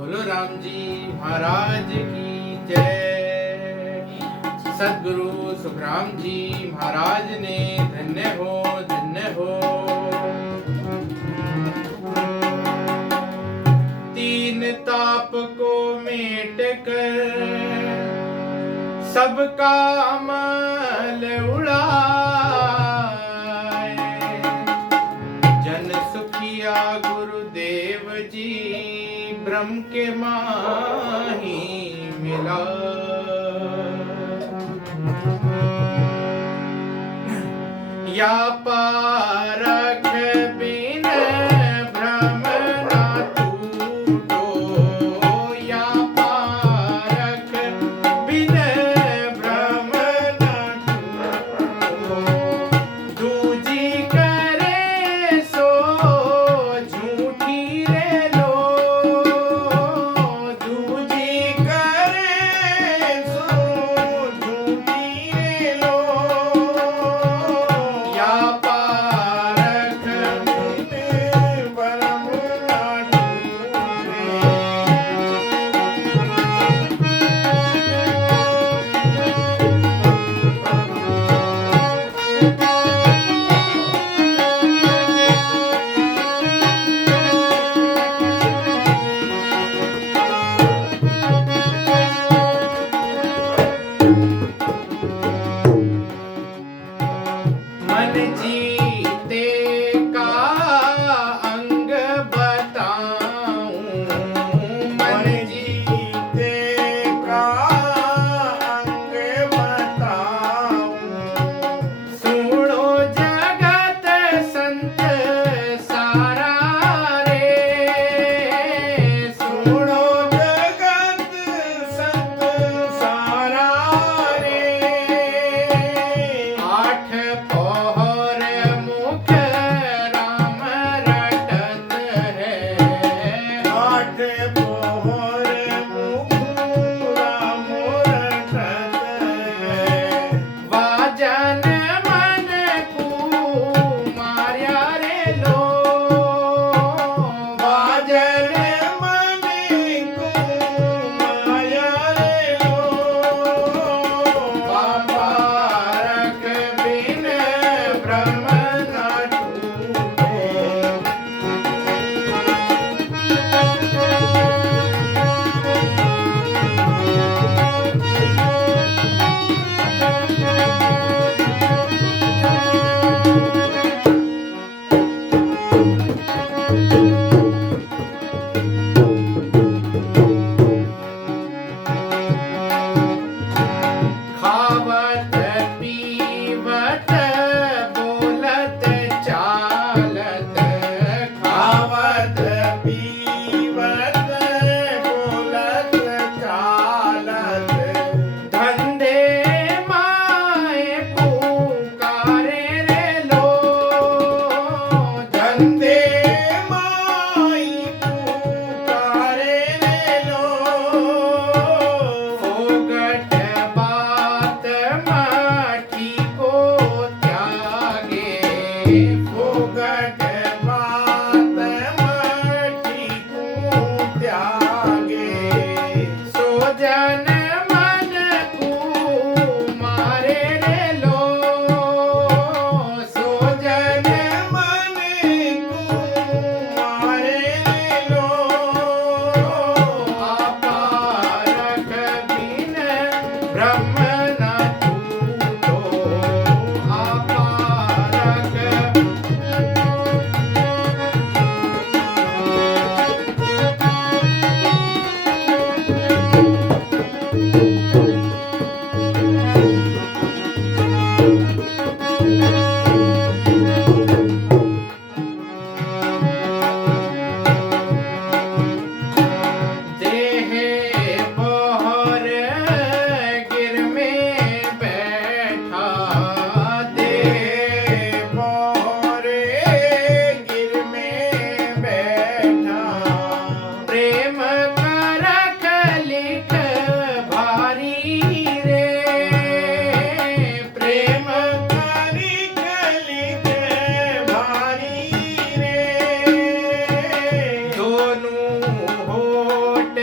बोलो राम जी महाराज की जय। सदगुरु सुखराम जी महाराज ने धन्य हो धन्य हो। तीन ताप को मेट कर सबका अमल उड़ाए, जन सुखिया गुरुदेव जी ब्रह्म के माही मिला। या पारख बिन भ्रम ना टूटो, या पारख बिन भ्रम ना टूटो। दूजी करे सो झूठी रे लो, दूजी करे सो झूठी रे लो। या पारख बिन भ्रम ना टूटे। मन जीते का अंग बताऊं, मन जीते का अंग बताऊं। सुनो जगत संत सारा रे, सुनो जगत संत सारा रे। आठ पहर मुख राम रटत है, आठ पहर मुख राम रटत है। वाजन मन कुमार्या रे लो, वाजन मन कुमार्या रे लो। पारख बिन भ्रम ना टूटे। खावत पीवत बोलत चालत, खावत पीवत बोलत चालत। धंधे माए पुकारे रे लो, धंधे माई पुकारे रे लो। फोगट बात माटी को त्यागे, फोगट बात माटी को त्यागे। सोजन मन कुमारे रे लो, सोजन मन कुमारे रे लो। पारख बिन ब्रह्म ना टूटो, पारख देह बहर गिर में बैठा, देह बहर गिर में बैठा। प्रेम करख लिख भारी रे, प्रेम करख लिख भारी रे। दोनों होठ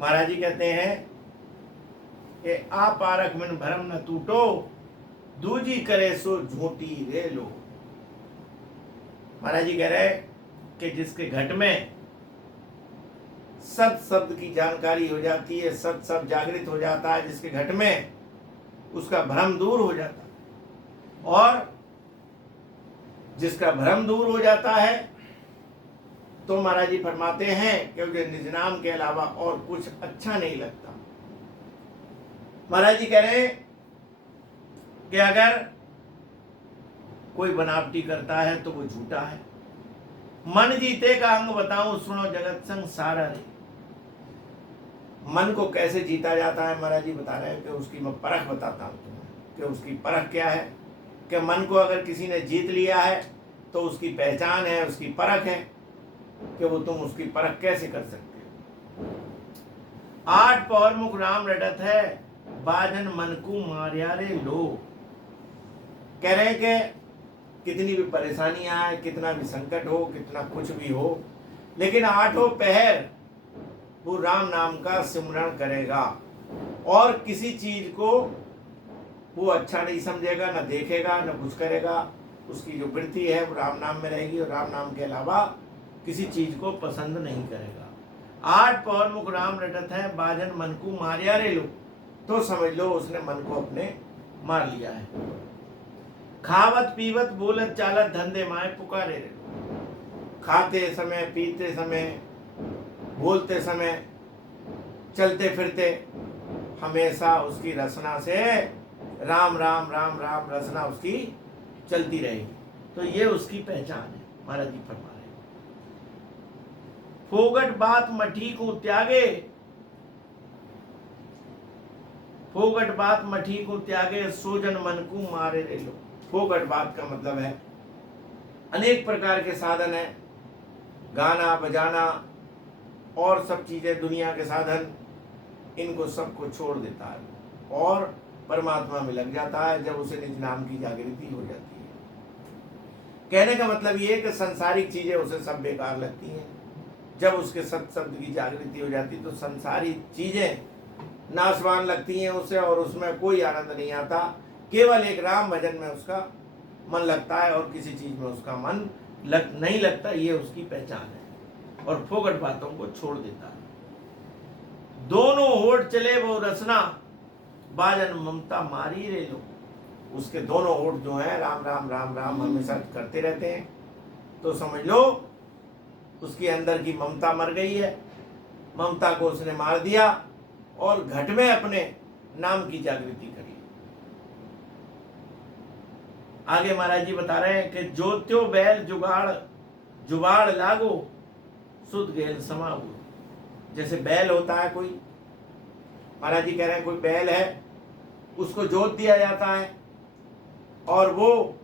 महाराज जी कहते हैं कि आप पारक मन भरम न टूटो, दूजी करे सो झूठी रे लो। महाराज जी कह रहे कि जिसके घट में सत शब्द की जानकारी हो जाती है, सत शब्द जागृत हो जाता है, जिसके घट में उसका भ्रम दूर हो जाता है। और जिसका भ्रम दूर हो जाता है तो महाराज जी फरमाते हैं कि मुझे निज नाम के अलावा और कुछ अच्छा नहीं लगता। महाराज जी कह रहे हैं कि अगर कोई बनावटी करता है तो वो झूठा है। मन जीते का अंग बताऊं, सुनो जगत संसार रे। मन को कैसे जीता जाता है महाराज जी बता रहे हैं कि उसकी मैं परख बताता हूं तुम्हें कि उसकी परख क्या है। कि मन को अगर किसी ने जीत लिया है तो उसकी पहचान है, उसकी परख है कि वो तुम उसकी परख कैसे कर सकते हो। 8 पौर मुख राम रटत है, बाजन मन को मारिया रे लो। कह रहे हैं कि कितनी भी परेशानियां आए, कितना भी संकट हो, कितना कुछ भी हो, लेकिन आठों पहर वो राम नाम का सिमरण करेगा और किसी चीज को वो अच्छा नहीं समझेगा, न देखेगा, न कुछ करेगा। उसकी जो वृत्ति है वो राम नाम में रहेगी और राम नाम के अलावा किसी चीज को पसंद नहीं करेगा। आठ पहर मुख राम रटत है, बाजन मन को मारिया रे लो, तो समझ लो उसने मन को अपने मार लिया है। खावत पीवत बोलत चालत धंधे माए पुकारे रे लो। खाते समय, पीते समय, बोलते समय, चलते फिरते हमेशा उसकी रचना से राम राम राम राम रचना उसकी चलती रहेगी। तो ये उसकी पहचान है। महाराज जी फरमा रहे, फोगट बात मठी को त्यागे, फोगट बात मठी को त्यागे, सोजन मन को मारे रे लो। फोगट बात का मतलब है अनेक प्रकार के साधन है, गाना बजाना और सब चीजें, दुनिया के साधन, इनको सबको छोड़ देता है और परमात्मा में लग जाता है जब उसे निज नाम की जागृति हो जाती है। कहने का मतलब ये है कि सांसारिक चीजें उसे सब बेकार लगती हैं। जब उसके सत शब्द की जागृति हो जाती तो संसारिक चीजें नाशवान लगती हैं उसे और उसमें कोई आनंद नहीं आता। केवल एक राम भजन में उसका मन लगता है और किसी चीज में उसका मन नहीं लगता। ये उसकी पहचान है और फोगट बातों को छोड़ देता है। दोनों होठ चले वो रसना, बाजन ममता मारी रे लो। उसके दोनों होठ जो है राम राम राम राम हमेशा करते रहते हैं, तो समझ लो उसके अंदर की ममता मर गई है। ममता को उसने मार दिया और घट में अपने नाम की जागृति करी। आगे महाराज जी बता रहे हैं कि ज्योत्यो बैल जुगाड़ जुबाड़ लागो, सुध गेल समाओ। जैसे बैल होता है कोई, महाराज जी कह रहे हैं कोई बैल है, उसको जोत दिया जाता है और वो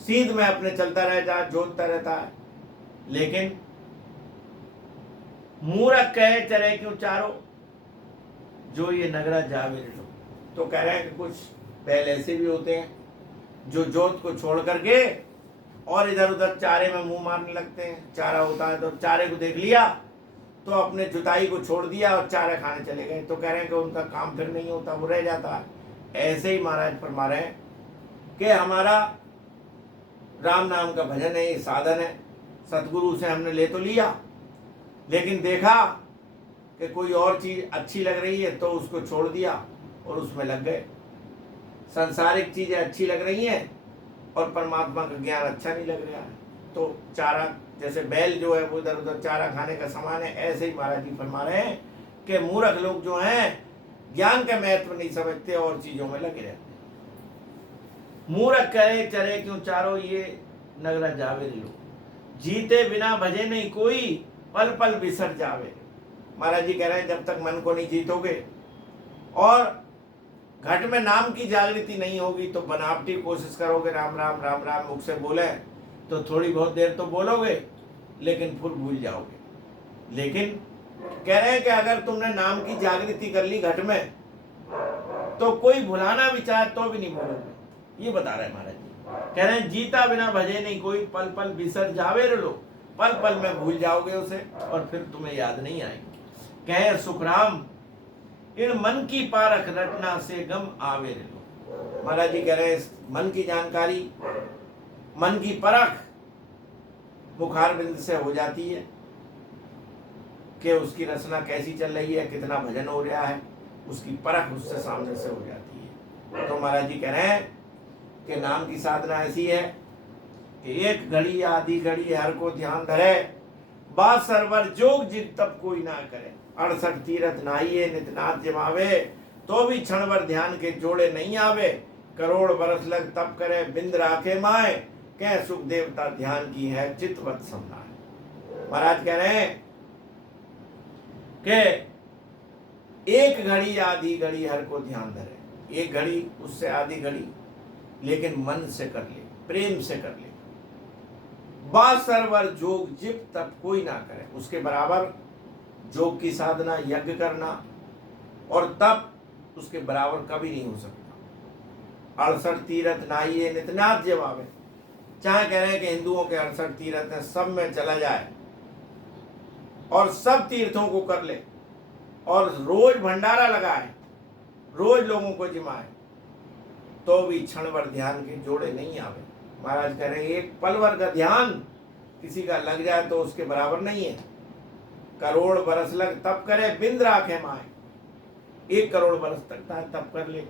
सीध में अपने चलता रहता है, जोतता रहता है। लेकिन मूरख कहे चरे क्यों चारो, जो ये नगरा जावे लो। तो कह रहे हैं कि कुछ बैल ऐसे भी होते हैं जो जोत को छोड़ करके और इधर उधर चारे में मुंह मारने लगते हैं। चारा होता है तो चारे को देख लिया तो अपने जुताई को छोड़ दिया और चारा खाने चले गए। तो कह रहे हैं कि उनका काम फिर नहीं होता, वो रह जाता है। ऐसे ही महाराज फरमा रहे हैं कि हमारा राम नाम का भजन है, ये साधन है। सतगुरु से हमने ले तो लिया, लेकिन देखा कि कोई और चीज अच्छी लग रही है तो उसको छोड़ दिया और उसमें लग गए। सांसारिक चीजें अच्छी लग रही हैं और परमात्मा का ज्ञान अच्छा नहीं लग रहा है, तो चारा, जैसे बैल जो है वो इधर उधर चारा खाने का समान है। ऐसे ही महाराज जी फरमा रहे हैं कि मूर्ख लोग जो हैं ज्ञान का महत्व नहीं समझते और चीजों में लगे रहते हैं। मूर्ख करे चरे क्यों चारो, ये नगरा जावे लो। जीते बिना भजे नहीं कोई, पल पल बिसर जावे। महाराज जी कह रहे हैं जब तक मन को नहीं जीतोगे और घट में नाम की जागृति नहीं होगी तो बनावटी कोशिश करोगे राम राम राम राम मुख से बोले तो थोड़ी बहुत देर तो बोलोगे लेकिन फिर भूल जाओगे। लेकिन कह रहे हैं कि अगर तुमने नाम की जागृति कर ली घट में तो कोई भुलाना विचार तो भी नहीं भूलोगे। ये बता रहे हैं महाराज जी। कह रहे हैं जीता बिना भजे नहीं कोई, पल पल बिसर जावे लो। पल पल में भूल जाओगे उसे और फिर तुम्हें याद नहीं आएगी। कहे सुखराम इन मन की पारख रटना से गम आवे लो। महाराज जी कह रहे हैं मन की जानकारी, मन की परख मुखार बिंद से हो जाती है कि उसकी रचना कैसी चल रही है, कितना भजन हो रहा है, उसकी परख उससे सामने से हो जाती है। तो महाराज जी कह रहे हैं कि नाम की साधना ऐसी है कि एक घड़ी आधी घड़ी हर को ध्यान धरे, बात सरवर जोग जित तब कोई ना करे। 68 तीरथ नाहिए नित नाथ जमावे, तो भी क्षण भर ध्यान के जोड़े नहीं आवे। करोड़ बरस लग तप करे बिंद राखे माए, कह सुख देवता ध्यान की है चितवत समनाए। महाराज कह रहे हैं कि एक घड़ी आधी घड़ी हर को ध्यान धरे। एक घड़ी उससे आधी घड़ी लेकिन मन से कर ले, प्रेम से कर ले। बा सरवर जोग जिप तब कोई ना करे। उसके बराबर जोग की साधना, यज्ञ करना और तप उसके बराबर कभी नहीं हो सकता। 68 तीर्थ नाहिए नितनाथ जवाब। चाहे कह रहे हैं कि हिंदुओं के 68 तीर्थ हैं, सब में चला जाए और सब तीर्थों को कर ले और रोज भंडारा लगाए, रोज लोगों को जिमाए, तो भी क्षण भर ध्यान के जोड़े नहीं आवे। महाराज कह रहे हैं एक पल भर का ध्यान किसी का लग जाए तो उसके बराबर नहीं है। करोड़ बरस लग तप करे बिंद राखे माए। 1 करोड़ बरस तक तप कर ले,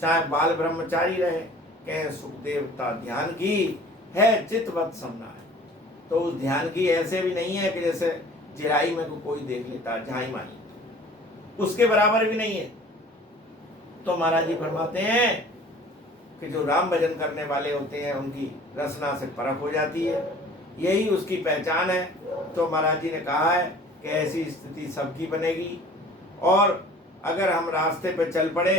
चाहे बाल ब्रह्मचारी रहे, कहे सुखदेवता ध्यान की है चितवत समनाए। तो उस ध्यान की ऐसे भी नहीं है कि जैसे चिराई में को कोई देख लेता झाई माई, उसके बराबर भी नहीं है। तो महाराज जी फरमाते हैं कि जो राम भजन करने वाले होते हैं उनकी रसना से परख हो जाती है, यही उसकी पहचान है। तो महाराज जी ने कहा है कि ऐसी स्थिति सबकी बनेगी और अगर हम रास्ते पे चल पड़े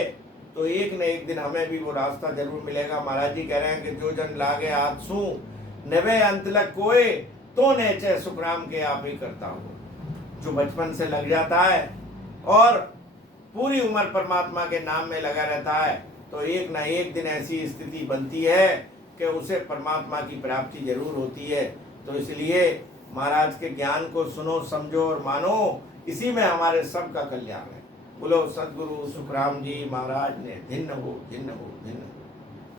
तो एक न एक दिन हमें भी वो रास्ता जरूर मिलेगा। महाराज जी कह रहे हैं कि जो जन लागे हाथ सू नवे अंत लग कोए तो नेचे सुखराम के आप ही करता हो। जो बचपन से लग जाता है और पूरी उम्र परमात्मा के नाम में लगा रहता है तो एक ना एक दिन ऐसी स्थिति बनती है कि उसे परमात्मा की प्राप्ति जरूर होती है। तो इसलिए महाराज के ज्ञान को सुनो, समझो और मानो, इसी में हमारे सब का कल्याण है। बोलो सद्गुरु सुखराम जी महाराज ने धिन्न हो धिन्न हो धिन्न हो।